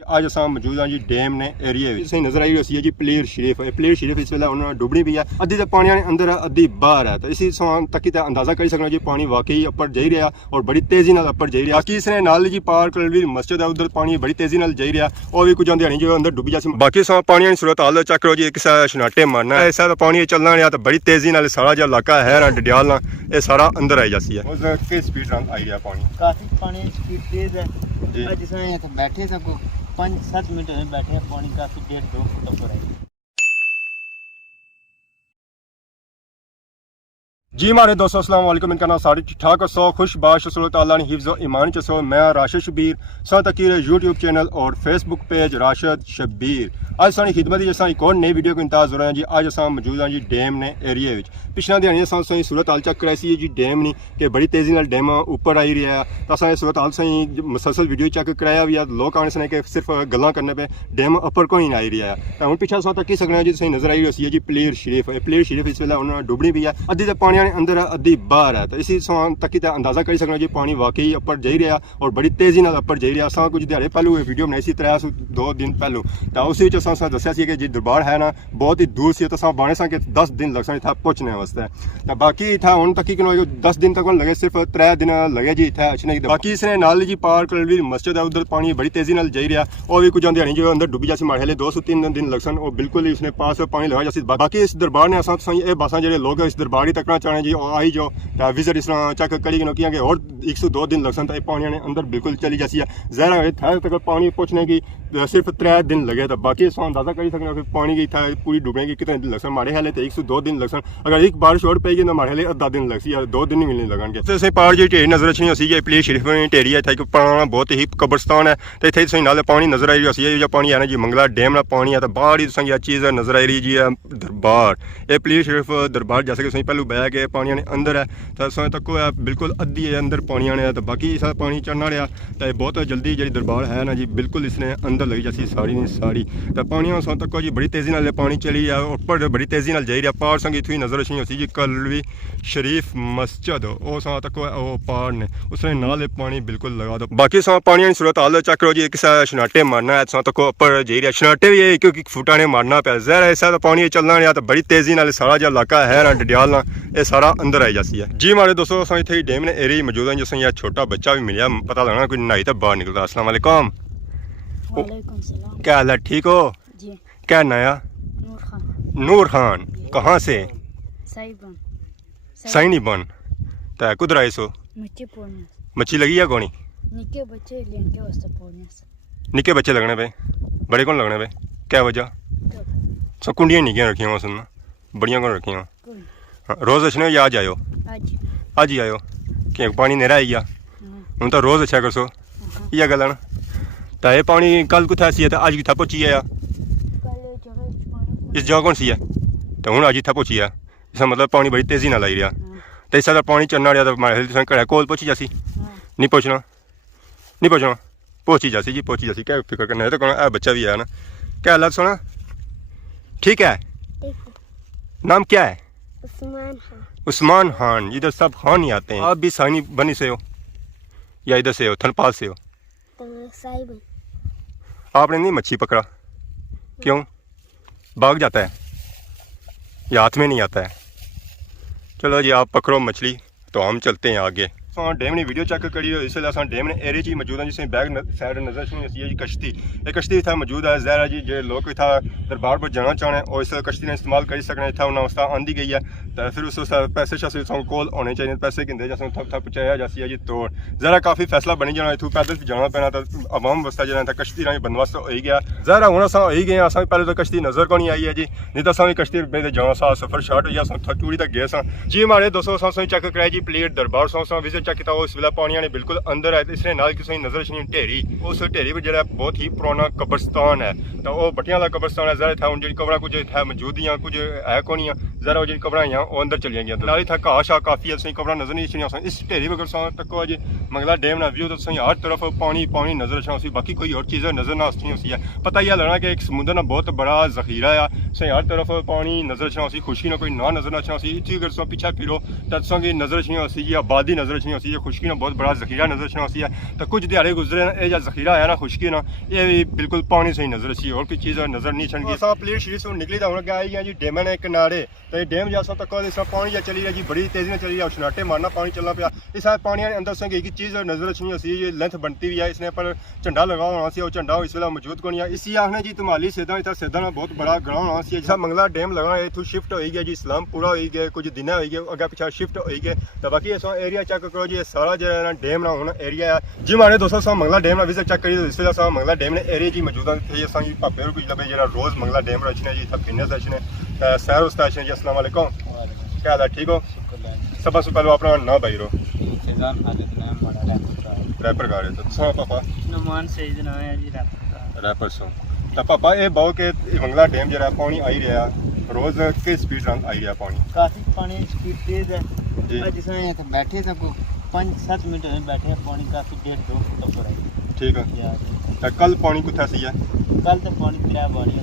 ਅੱਜ ਅਸਾਂ ਮੌਜੂਦ ਹਾਂ ਜੀ ਡੈਮ ਨੇ ਏਰੀਏ ਵਿੱਚ। ਸਹੀ ਨਜ਼ਰ ਆਈ ਹੋਈ ਹੈ ਜੀ ਪਲੇਰ ਸ਼ਰੀਫ। ਪਲੇਰ ਸ਼ਰੀਫ ਇਸ ਵੇਲੇ ਉਹਨਾਂ ਡੁੱਬਣੀ ਪਈ ਹੈ, ਅੱਧੀ ਤੇ ਪਾਣੀ ਅੰਦਰ ਹੈ ਅੱਧੀ ਬਾਹਰ ਹੈ। ਤਾਂ ਇसी ਤੱਕ ਤਾਂ ਅੰਦਾਜ਼ਾ ਕਰ ਸਕਣਾ ਜੀ ਪਾਣੀ ਵਾਕਈ ਉੱਪਰ ਜਾਈ ਰਿਹਾ ਔਰ ਬੜੀ ਤੇਜ਼ੀ ਨਾਲ ਉੱਪਰ ਜਾਈ ਰਿਹਾ। ਬਾਕੀ ਇਸ ਨੇ ਨਾਲ ਜੀ ਪਾਰਕ ਕਲਵੀਰ ਮਸਜਿਦ ਹੈ, ਉਧਰ ਪਾਣੀ ਬੜੀ ਤੇਜ਼ੀ ਨਾਲ ਜਾਈ ਰਿਹਾ, ਉਹ ਵੀ ਕੁਝ ਅੰਧਿਆਣੀ ਜੋ ਅੰਦਰ ਡੁੱਬੀ ਜਾ ਸੀ। ਬਾਕੀ ਸਾਂ ਪਾਣੀ ਦੀ ਸੂਰਤ ਹਾਲ ਚੱਕ ਲਓ ਜੀ, ਕਿਸੇ ਛਨਾਟੇ ਮਾਰਨਾ ਐਸਾ ਤਾਂ ਪਾਣੀ ਚੱਲਣਾ ਰਿਹਾ ਤਾਂ ਬੜੀ ਤੇਜ਼ੀ ਨਾਲ ਸਾਰਾ ਜੋ ਇਲਾਕਾ ਹੈ ਨਾ ਡਡਿਆਲ ਨਾਲ ਇਹ ਸਾਰਾ ਅੰਦਰ ਆਈ ਜਾਸੀ ਹੈ। ਉਸ ਕੀ ਸਪੀਡ ਨਾਲ ਆਈ ਰਿਹਾ ਪਾਣੀ, काफी पानी स्पीड तेज है जी। जिसमें यहाँ बैठे थे 5-7 मिनट में बैठे हैं, पानी काफी 1.5-2 फुट ऊपर है जी। हमारे दोस्तों अस्सलाम वालेकुम, इनका नाम सारे ठीक ठाक सो खुश बाश ताला ने हिफ्ज़ ईमान चसो। मैं राशिद शबीर सा तकीर यूट्यूब चैनल और फेसबुक पेज राशिद शबीर। आज सारी खिदमत जैसा एक और नई वीडियो को इंतजार हो रहा है जी। आज असा मौजूद हाँ जी डैम ने एरिए में। पिछला दिहाड़ी असा सूरत हाल चेक कराई सी जी डैम नहीं कि बड़ी तेजी नाल डैम ऊपर आई रहा है। तो असा सूरत हाल सही मुसलसल वीडियो चेक कराया भी है, लोग आने से कि सिर्फ गल्लां करने पे डैम ऊपर को ही नहीं आई रहा है। तो हम पिछला असा तक सकना जी सही नजर आई हुई है जी पलेर शरीफ। पलेर शरीफ इस वेले उन्होंने डुबनी भी है, अद्धी तो पानी अंदर है अद्धी बाहर है। तो इसी तक तो अंदाजा कर सकना जी पानी वाकई ऊपर जाई रहा और बड़ी तेजी नाल ऊपर जाई रहा। असा कुछ दिहाड़े पहलू वीडियो बनाई सी 3-2 दिन पहलू, तो उस दसिया कि जी दरबार है ना बहुत ही दूर से, तो बाने सा कि 10 दिन लग सकते इतना पहुंचने वास्ते। तो बाकी इतना हूँ तक 10 दिन तक लगे, सिर्फ 3 दिन लगे जी इतना अचने। बाकी इसने नाल जी पार्क कलवीर मस्जिद है, उधर पानी बड़ी तेजी नाल जाई रहा, और भी कुछ दिहाड़ी जो अंदर डुबी जासी मारे 2-3 दिन लग सन, और बिल्कुल ही उसने पास पानी लगा जासी। बाकी इस दरबार ने असा ये बसा जो लोग इस दरबार ही तकना चाहने जी आई जो विजिट इस तरह चेक करी कि और 102 दिन लग सन, तो पानी ने अंदर बिल्कुल चली जासी है। जहरा है तक पानी पहुँचने की सिर्फ 3 दिन लगे। तो बाकी इस अंदाजा कर सकते फिर पानी की था पूरी डूबने की कितने दिन लग सन। मारे हाले तो 102 दिन लग सन, अगर एक बारिश और पेगी तो मारे हाले आधा दिन लग सी, 2 दिन ही मिलने लगन। तो पार जी ढेर नजर अच्छी सी पलेर शरीफ ढेरी है, इतना पुराना बहुत ही कब्रस्तान है। तो इतने सही नाल पानी नजर आई रही है, जो पानी है ना जी मंगला डैम का पानी है। तो बाहर ही सही चीज़ नजर आई रही जी दरबार, ये पलेर शरीफ दरबार जैसे कि सही पहलू बह के पानी ने अंदर है। तो समय तक बिल्कुल अद्धी है अंदर पानी ने, तो बाकी सारा पानी चढ़ना रहा। तो बहुत जल्दी जी दरबार है ना जी बिल्कुल इसने अंदर लगी जैसी सारी सारी। तो पानी समय तक जी बड़ी तेजी नाल पानी चली है, ऊपर बड़ी तेजी नाल जाई रहा। पार संग इतनी नजर अच्छी होती जी कलवी शरीफ मस्जिद, वो समय तक वो पार ने उसने नाल पानी बिल्कुल लगा दो। बाकी समय पानी की सूरत हाल चेक करो जी, किसी छनाटे मारना है समय तक ऊपर जाई रहा। छनाटे भी एक फुटा ने मारना पाया, जहर ऐसा तो पानी चलना रहा। तो बड़ी तेजी नाल सारा जो इलाका है ना डडियाल ना ये सारा अंदर आई जाती है जी। हमारे दोस्तों असा इतने डैम ने एरिया मौजूद है, जिसमें छोटा बच्चा भी मिला, पता लगना कोई नहाई तो बाहर निकलता। अस्सलाम वालेकुम, क्या हाल है, ठीक हो जी? क्या नया? नूर खान। नूर खान कहाँ से? सही बन। तो कुदर आए सो? मच्छी लगी है कौनी? निके बच्चे लेके वास्ते पौने निके बच्चे लगने पे, बड़े कौन लगने पे? क्या वजह? सो कुंडियाँ निकियां रखी हुआ सुनना, बड़ियाँ कौन रखी हुआ? रोज़ अच्छे या आज आयो? आज ही आयो कि पानी नेरा आई गया हूँ, तो रोज़ अच्छा कर सो यह गल है ना। तो ये पानी कल कुछ सी है, तो अज कितना पहुँची है? इस जगह कौन सी है? तो हूँ अज इतना पहुँची है, इसका मतलब पानी बड़ी तेजी नाल आई रहा। तो इस पानी चढ़ना रहा तो मारे घर कोल पहुँची जासी। नहीं पहुँचना, नहीं पहुँचना, पहुँची जासी जी, पहुँची जासी। क्या फिक्र करना है, तो कौन बच्चा भी है ना। क्या अलग सोना, ठीक है? नाम क्या है? उस्मान खान। इधर सब खान ही आते हैं। आप भी सानी बनी से हो या इधर से हो, थनपाल से हो? आपने नहीं मच्छी पकड़ा, क्यों? भाग जाता है या हाथ में नहीं आता है? चलो जी आप पकड़ो मछली, तो हम चलते हैं आगे। डैम ने वीडियो चेक करी, इसलिए अस डैम ने एरिया ही मौजूद है, जिसमें बैग साइड नजर जी कश्ती। ये कश्ती इतना मौजूद है, जहरा जी जो लोग इतना दरबार पर जाना चाहने और इस कश्ती ने इस्तेमाल कर सकते इतना उन्हें वास्ता आँधी गई है। तो फिर उस पैसे शासे कोल होने चाहिए, पैसे गिनते जैसे थप थप पहुँचाया जाती है जी तोड़। जरा काफ़ी फैसला बनी जाना, इतों पैदल जाना पैना, तो आवाम वास्ता जो कश्ती राही बंदोबस्त हो गया। जरा हूँ अस हो ही गए, अस पहले तो कश्ती नजर को नहीं आई है जी, नहीं तो असा भी कश्ती जाना सा सफर स्टार्ट हो गया, थक चूड़ी तक गए सा जी। हमारे दोस्तों अस चेक कराया जी प्लेट दरबार सौ विजिट चेक किया, उस वेला पानी ने बिल्कुल अंदर है। इसने नाल किसी नजर नहीं ढेरी, उस ढेरी पर जो बहुत ही पुराना कब्रस्तान है। तो वह बटियां का कब्रस्तान है, जरा था जी कबरा कुछ है मौजूद ही कुछ है को नहीं है। जरा जी कबरां आइयां वो अंदर चलियां गईयां नाल इत्थै घाह शाह काफी है सही कबरां नजर नहीं छड़ियां सन इस ढेरी बगर सा तको जी मंगला डैम ना व्यू तो सही हर तरफ पानी पानी नजर अच्छा सी बाकी कोई और चीज़ नजर ना आती होती है पता ही लगना कि एक समुद्र ना बहुत बड़ा जखीरा है सही हर तरफ पानी नजर अच्छा सी खुशी ना कोई ना नजर अच्छा सी इतनी अगर सो पीछे फिरो तो संगी नजर अच्छी सी जी आबादी नजर अच्छी सी खुशकी ना बहुत बड़ा जखीरा नजर अच्छा सी है तो कुछ दिहाड़े गुजरे ये जो जखीरा है ना खुशकी ना ये भी बिल्कुल पानी सही नजर अच्छी और कोई चीज़ नजर नहीं छन गई प्लेट शरीफ से निकली तो हम गए हैं जी डैम ने किनारे तो ये डैम जैसा तक इस पानी या चली रहा जी बड़ी तेजी में चली रहा छनाटे मारना पानी चलना पाया इस पानी के अंदर से एक चीज़ नजर अच्छी सी ये लेंथ बनती हुई है इसने पर झंडा लगा होना सी और झंडा इस वेला मौजूद को नहीं है इसी आखने जी तमाली सीधा इतना सीधा ना बहुत बड़ा ग्राउंड होना सी जैसा मंगला डैम लगा इतों शिफ्ट हो गया जी इस्लामपुरा हो गए कुछ दिन हो गए अगर पिछा शिफ्ट हो गए तो बाकी इस एरिया चेक करो जी सारा जो डैम ना होना एरिया है जी माने दोस्तों सब मंगला डैम ना विजिट चेक करिए इस वजह से मंगला डैम ने एरिया जी मौजूद थे असा जी भापे कुछ लगे जो रोज़ मंगला डैम रचने जी फिटनेस रचने सैर उस्ताद जी अस्सलाम वालेकुम क्या हाल है ठीक हो सब से पहले अपना ना भाई रो रैपर गा रहे तो पापा नमान सईद नाम है जी रैपर सो तो पापा ये बहुत के मंगला डैम जो पानी आई रहा रोज किस स्पीड आई रहा पानी काफी पानी स्पीड तेज है जी। आज इसमें बैठे थे को 5-7 मिनट में बैठे हैं पानी काफी 1.5-2 फुट ऊपर है ठीक है तो कल पानी कुत्थे सी है कल तो पानी 3 बाड़ियां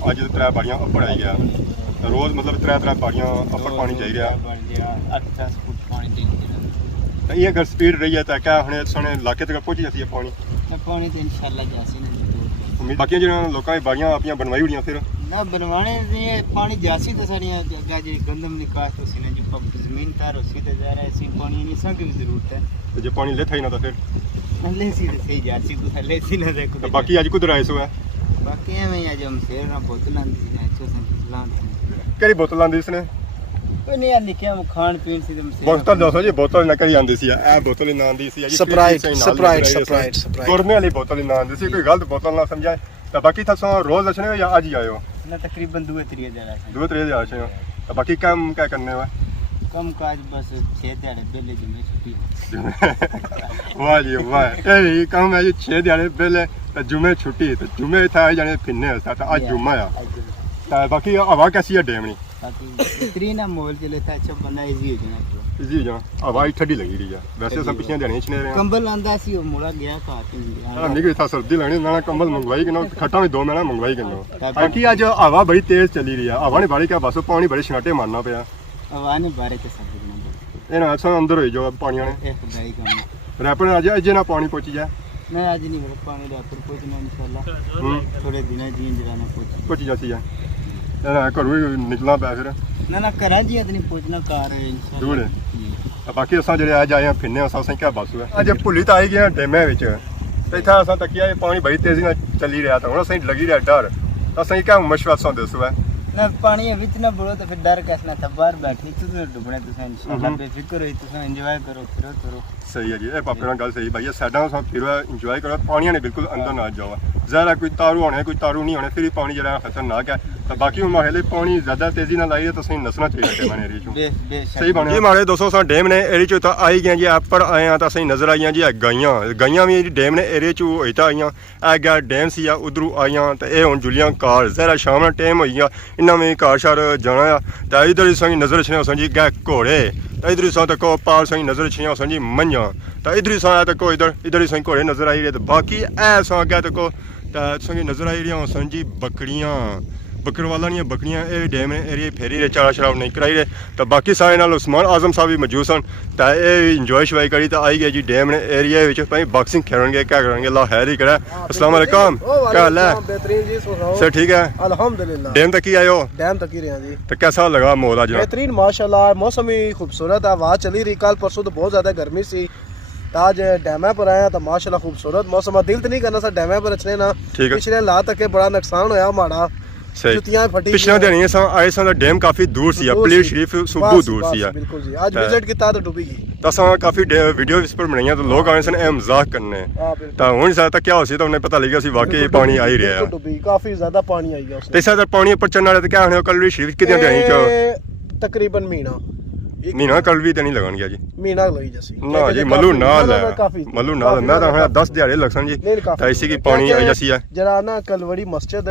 अज 3 बाड़ियां उपर आई गया रोज मतलब 3 बाड़ियां उपर पानी जाई रहा बढ़ गया 8-10 फुट पानी दिख रहा तो ये अगर स्पीड रही है तो क्या हमने सोने इलाके तक पहुंच जाती है पानी पानी तो इंशाल्लाह जासी ना उम्मीद बाकी जो लोगों की बाड़ियां अपनी बनवाई हुई फिर ना बनवाने ये पानी जासी तो सारियां गाजे गंदम निकास तो सीने जो जमीन तार उसी तो जा रहा है सी पानी नहीं सा की भी जरूरत है तो जो पानी लेता ही ना तो फिर ले सी तो सही जासी तो ले सी ना देखो तो बाकी आज कुछ राइस हुआ बाकी है मैं आज हम शेर ना बोतल आंदी ना अच्छे से लान केरी बोतल आंदी इसने कोई नहीं आंदी क्या खान पीन सी तो बोतल दसो जी बोतल ना करी आंदी सी ए बोतल ही ना आंदी सी स्प्राइट गुरमे वाली बोतल ही ना आंदी सी कोई गलत बोतल ना समझाए तो बाकी था रोज अच्छे या आज ही आयो ना तकरीबन 2-3 जरा है 2-3 अच्छे हो तो बाकी काम क्या करने हुआ कम काज बस 6 दिहाड़े पहले जुमे छुट्टी वाह जी वाह ये काम है जी 6 दिहाड़े पहले तो जुमे छुट्टी तो जुमे था जाने फिरने तो आज जुम्मा आ तो बाकी हवा कैसी है डैम नी बाकी इतनी ना मोल चले था अच्छा बंदा इजी हो जाना जी जा हवा ही ठंडी लगी रही है वैसे सब पिछले दिहाड़े छने रहे हैं कंबल आंदा सी वो मुड़ा गया काट हां निकली था सर्दी लगनी ना कंबल मंगवाई के ना खट्टा में 2 महीना मंगवाई के बाकी आज हवा बड़ी तेज चली रही है हवा ने बाड़ी क्या बस पानी बड़े छनाटे मारना पिया हवा ने बारे के सब ना ये ना अच्छा अंदर हो जाओ पानी ने एक खुदाई का रैपर आज अजे ना पानी पहुंची जाए नहीं आज नहीं मेरे पानी रैपर पहुंचना इंशाल्लाह थोड़े दिन जी जराना पहुंची जाती है यार घरों ही निकलना पै फिर ना करा जी इतनी पहुंचना कार इंशाल्लाह दूर है बाकी असां जेह्ड़े अज आए फिरने असें क्या बस है अज भुल्ली तो आई गए डैमे विच ते इत्थै असां तक्किया पानी बड़ी तेजी नाल चली रहा था हुण असें लगी रहा डर असें क्या मशवरा असां दस्सो है ना पानी विच ना बोलो तो फिर डर कैसना था बाहर बैठी तू डुबने तुसें इंशाल्लाह बेफिक्र होई तुसें एंजॉय करो फिरो सही है जी ये पापे नाल गल सही भाई साइडां असां फिरो एंजॉय करो पानी ने बिल्कुल अंदर ना जाओ ज़रा कोई तारू होने कोई तारू नहीं होने फिर पानी जरा खतरनाक है तो बाकी हम महले पानी ज़्यादा तेजी ना लाई है तो सही नसना चाहिए डैम एरिया चो सही बने जी मारे दोस्तों असां डैम ने एरिया चो तो आई गए जी पर आए हैं तो सही नजर आई जी गाइयां भी डैम ने एरिया चो होई तो आईयां ऐ गया डैम सी उधरों आईयां तो ये हुण जुलियां कार ज़रा शाम टाइम होई इन्ना में कार शार जाना है तो इधर ही सही नजर छने असां जी गए घोड़े तो इधर ही सा तको पार सही नजर छने असां जी मंझां तो इधर ही सा तको इधर ही सही घोड़े नजर आई रहे तो बाकी ऐ सा अग्गें तको तो संगी नजर आई रही असां जी बकरियां बकरवाला दी बकरियां ये डैम एरिया फेरी रहे चारा शराब नहीं कराई रहे तो बाकी सारे नाल उस्मान आजम साहब भी मौजूद सन तो ये इंजॉय शवाई करी तो आई गए जी डैम ने एरिया भाई बॉक्सिंग खेलेंगे क्या करेंगे अल्लाह खैर ही करे अस्सलाम वालेकुम क्या हाल है बेहतरीन जी सर ठीक है अल्हम्दुलिल्लाह डैम तक ही आयो डैम तक ही रहे जी तो कैसा लगा माहौल आज बेहतरीन माशाल्लाह मौसम ही खूबसूरत है हवा चली रही कल परसों तो बहुत ज़्यादा गर्मी सी आज डैम पर आया तो माशाल्लाह खूबसूरत मौसम दिल तो नहीं करना सा डैम पर रचने ना पिछले ला तक बड़ा नुकसान होया हमारा जुतियां फटी पिछले दिन आए सन डैम काफी दूर सी प्लेट शरीफ सुबह दूर सी बिल्कुल जी आज विजिट किया तो डूबी गई तो असां काफी वीडियो इस पर बनाई तो लोग आए सन ए मजाक करने तो हुण सा तक क्या हो सी तो उन्हें पता लग गया सी वाकई पानी आई रहा है डूबी काफी ज्यादा पानी आई गया ते इस पानी ऊपर चढ़ने वाले तो क्या होने कल शरीफ कितने दिन च तकरीबन महीना कल भी तो नहीं लगन गया जी महीना लगी जैसी ना जी मल्लू नाल है मल्लू नाल मैं तो 10 दिहाड़े लगसन जी तो इसी की पानी आई जैसी है जरा ना कलवड़ी मस्जिद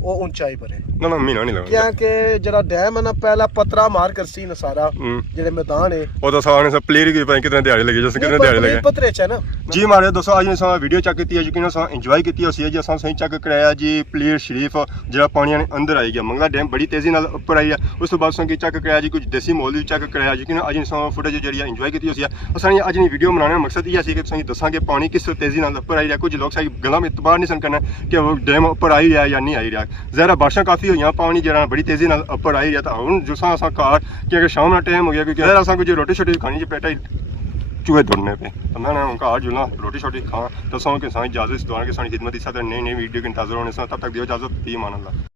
वो ऊंचाई पर है ਨਾ ਮਹੀਨਾ ਨਹੀਂ ਲੱਗਦਾ ਕਿਉਂਕਿ ਜਿਹੜਾ ਡੈਮ ਹੈ ਨਾ ਪਹਿਲਾ ਪਤਰਾ ਮਾਰ ਕਰ ਸੀ ਨਾ ਸਾਰਾ ਜਿਹੜੇ ਮੈਦਾਨ ਹੈ ਉਹ ਤਾਂ ਸਾਹਣੇ ਸਭ ਪਲੇਅਰ ਕੀ ਪਤਾ ਕਿਤਨੇ ਦਿਹਾੜੇ ਲੱਗੇ ਜਿਸ ਕਿਤਨੇ ਦਿਹਾੜੇ ਲੱਗੇ ਪਤਰੇ ਚ ਹੈ ਨਾ ਜੀ ਮਾਰੇ ਦੋਸਤੋ ਅੱਜ ਅਸਾਂ ਵੀਡੀਓ ਚੈੱਕ ਕੀਤੀ ਹੈ ਜੀ ਕਿ ਅਸਾਂ ਇੰਜੋਏ ਕੀਤੀ ਹੋਈ ਹੈ ਜੀ ਅਸਾਂ ਸਹੀ ਚੈੱਕ ਕਰਾਇਆ ਜੀ ਪਲੇਅਰ ਸ਼ਰੀਫ ਜਿਹੜਾ ਪਾਣੀਆਂ ਨੇ ਅੰਦਰ ਆਈ ਗਿਆ ਮੰਗਲਾ ਡੈਮ ਬੜੀ ਤੇਜ਼ੀ ਨਾਲ ਉੱਪਰ ਆਈ ਹੈ ਉਸ ਤੋਂ ਬਾਅਦ ਅਸਾਂ ਕੀ ਚੈੱਕ ਕਰਾਇਆ ਜੀ ਕੁਝ ਦੇਸੀ ਮਾਹੌਲ ਵੀ ਚੈੱਕ ਕਰਾਇਆ ਜੀ ਕਿ ਅੱਜ ਅਸਾਂ ਫੁਟੇਜ ਜਿਹੜੀ ਇੰਜੋਏ ਕੀਤੀ ਹੋਈ ਹੈ ਅਸਾਂ ਅੱਜ ਦੀ ਵੀਡੀਓ ਬਣਾਉਣ ਦਾ ਮਕਸਦ ਇਹ ਸੀ ਕਿ ਤੁਸੀਂ ਦੱਸਾਂਗੇ ਪਾਣੀ ਕਿਸ ਤੇਜ਼ੀ ਨਾਲ ਉੱਪਰ ਆਈ ਰਿਹਾ ਕੁਝ ਲੋਕ ਸਾਡੀ ਗੱਲਾਂ ਵਿੱਚ ਇਤਬਾਰ ਨਹੀਂ ਸਨ ਕਰਨਾ ਕਿ ਉਹ ਡੈਮ ਉੱਪਰ ਆਈ ਰਿਹਾ ਜਾਂ ਨਹੀਂ ਆਈ ਰਿਹਾ ਜ਼ਰਾ ਬਾਰਿਸ਼ਾਂ ਕਾਫੀ ਹੋਈਆਂ ਪਾਣੀ ਜਿਹੜਾ ਬੜੀ ਤੇਜ਼ੀ ਨਾਲ ਉੱਪਰ ਆਈ ਰਿਹਾ ਤਾਂ ਹੁਣ ਜਿਸਾਂ ਅਸਾਂ ਘਰ ਕਿ ਸ਼ਾਮ ਦਾ ਟਾਈਮ ਹੋ ਗਿਆ ਕਿਉਂਕਿ ਜ਼ਰਾ ਅਸਾਂ ਕੁਝ ਰੋਟੀ ਛੋਟੀ ਖਾਣੀ ਜੀ पेटा चूहे दौड़ने पे तो मैं कहा जुलना रोटी शोटी खा तो सौ के साथ इजाजत इस दौरान के साथ खिदमत इस नई नई वीडियो के इंतजार होने से तब तक दियो इजाजत मान अल्लाह।